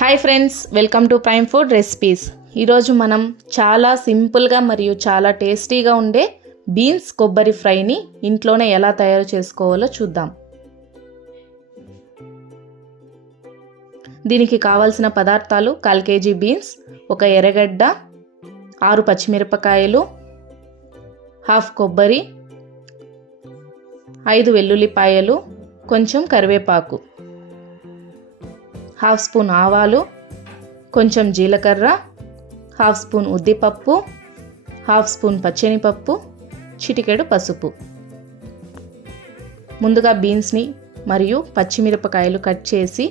Hi friends, welcome to prime food recipes. ఈరోజు మనం చాలా సింపుల్గా మరియు చాలా టేస్టీగా ఉండే బీన్స్ కొబ్బరి ఫ్రైని ఇంట్లోనే ఎలా తయారు చేసుకోవాలో చూద్దాం. దీనికి కావాల్సిన పదార్థాలు 1/4 కేజీ బీన్స్, 1 ఎర్రగడ్డ, 6 పచ్చిమిరపకాయలు, 1/2 కొబ్బరి, 5 వెల్లుల్లిపాయలు, కొంచెం కరివేపాకు, 1/2 స్పూన్ ఆవాలు, కొంచెం జీలకర్ర, 1/2 స్పూన్ ఉద్దిపప్పు, 1/2 స్పూన్ పచ్చెనిపప్పు, చిటికెడు పసుపు. ముందుగా బీన్స్ని మరియు పచ్చిమిరపకాయలు కట్ చేసి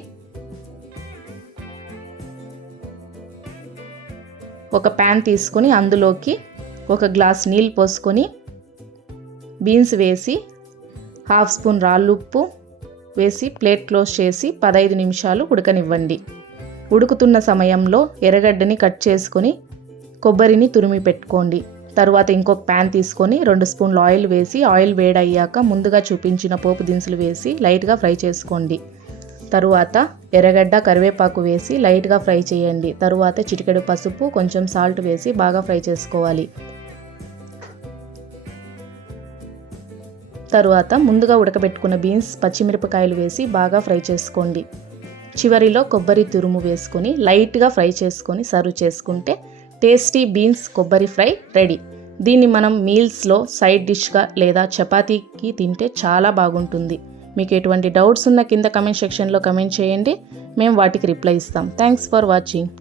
ఒక ప్యాన్ తీసుకొని అందులోకి 1 గ్లాస్ నీళ్ళు పోసుకొని బీన్స్ వేసి 1/2 స్పూన్ రాళ్ళుప్పు వేసి ప్లేట్ క్లోజ్ చేసి 15 నిమిషాలు ఉడకనివ్వండి. ఉడుకుతున్న సమయంలో ఎర్రగడ్డని కట్ చేసుకొని కొబ్బరిని తురిమి పెట్టుకోండి. తరువాత ఇంకొక ప్యాన్ తీసుకొని 2 స్పూన్లు ఆయిల్ వేసి ఆయిల్ వేడయ్యాక ముందుగా చూపించిన పోపు దినుసులు వేసి లైట్గా ఫ్రై చేసుకోండి. తరువాత ఎర్రగడ్డ, కరివేపాకు వేసి లైట్గా ఫ్రై చేయండి. తరువాత చిటికెడు పసుపు, కొంచెం సాల్ట్ వేసి బాగా ఫ్రై చేసుకోవాలి. తరువాత ముందుగా ఉడకబెట్టుకున్న బీన్స్, పచ్చిమిరపకాయలు వేసి బాగా ఫ్రై చేసుకోండి. చివరిలో కొబ్బరి తురుము వేసుకొని లైట్గా ఫ్రై చేసుకొని సర్వ్ చేసుకుంటే టేస్టీ బీన్స్ కొబ్బరి ఫ్రై రెడీ. దీన్ని మనం మీల్స్లో సైడ్ డిష్గా లేదా చపాతీకి తింటే చాలా బాగుంటుంది. మీకు ఎటువంటి డౌట్స్ ఉన్న కింద కమెంట్ సెక్షన్లో కమెంట్ చేయండి, మేము వాటికి రిప్లై ఇస్తాం. Thanks for watching.